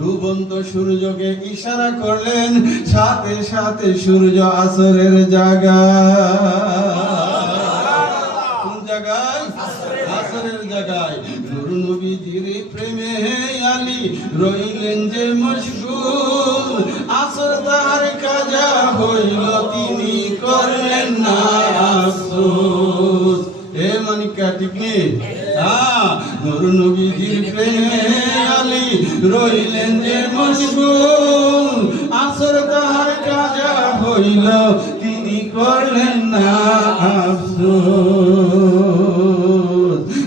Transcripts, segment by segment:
ডুবন্ত সূর্যকে ইশারা করলেন, সাথে সাথে সূর্য আসরের জায়গায় আসরের জায়গায় নূর নবীজির প্রেমে আলী রইলেন যে মশগুল। আসর তার কাজা হইল, তিনি করলেন না আফসোস। এ মানিকা ঠিক নেই? নূর নবীজির প্রেমে আলী রইলেন যে মশগুল। আসর তার কাজা হইল, তিনি করলেন না আফসোস।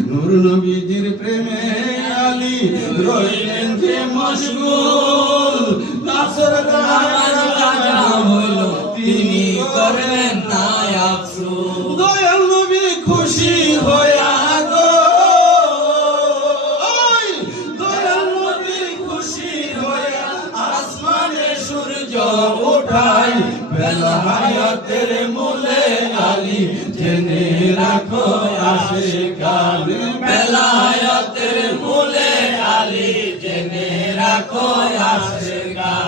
নূর নবীজির প্রেমে আলী রইলেন যে মশগুল। আসর তার কাজা হইল, তিনি করলেন না আফসোস। দয়াল নবী খুশি হইয়া গো, দয়াল নবী খুশি হইয়া আসমানে সূর্য উঠাই। বেলায়েতের মূলে আলী জেনে রাখো আশিকান। বেলায়েতের মূলে আলী জেনে রাখো আশিকান।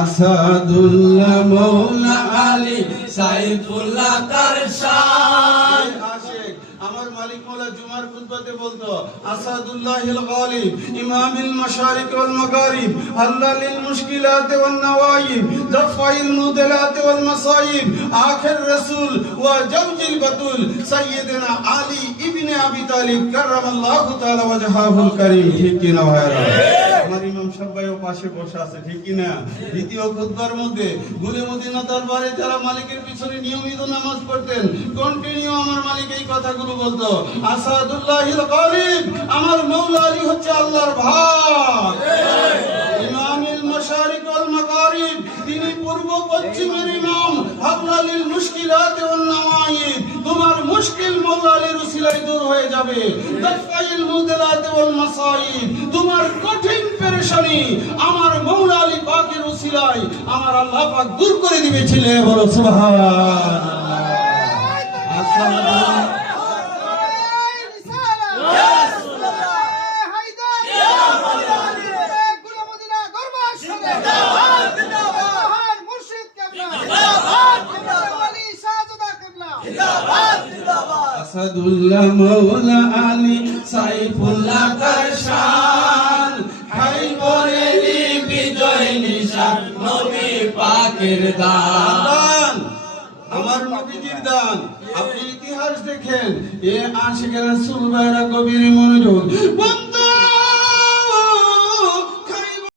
আসাদুল্লাহ মৌলা আলী সাইফুল্লাহ তার শান। আশিক আমার মালিক মৌলা জুমার খুতবাতে বলতো, আসাদুল্লাহিল গালিব ইমামিল মাশারিক ওয়াল মাগারিব হাল্লালিল মুশকিলাত ওয়ান নওয়াইব দফাইল মুদলাত ওয়াল মাসাইব আখির রাসূল ওয়া জাওজিল বাতুল সাইয়্যিদনা আলী ইবনে আবি তালিব কাররামাল্লাহু তাআলা ওয়াজহাহুল কারীম। ঠিক কি না ভাইরা? আমার ইমাম সাহেবও পাশে বসে আছে, ঠিক কি না? দ্বিতীয় খুতবার মধ্যে গুলে মদিনা দরবারে যারা মালিকের পিছনে নিয়মিত নামাজ পড়তেন, কন্টিনিউ আমার মালিক এই কথাগুলো বলতো, আসাদুল্লাহিল গালিব আমার মওলা আলী হচ্ছে আল্লাহর ভাগ। ইমামিল মাশারিক ওয়াল মাগারিব তিনি পূর্ব পশ্চিমের ইমাম। হাল্লালিল মুশকিলাত ওয়ান নওয়াইব তোমার মুশকিল মওলা আলীর উসিলায় দূর হয়ে যাবে। দফাইল মুদলাত ওয়াল মাসাইব তোমার কঠিন পেরেশানি আমার মওলা আলী পাকের উসিলায় আমার আল্লাহ পাক দূর করে দিবে। ছিলে বলো সুবহানাল্লাহ। আসসালামু আসাদুল্লাহ মৌলা আলী সাইফুল্লাহ তার শান। খাইবরেরই বিজয় নিশান নবী পাকের দান। আমার নবীজির দান আপনি ইতিহাস দেখেন। এ আশিক রাসূল বাইরা কবির মনোযোগ।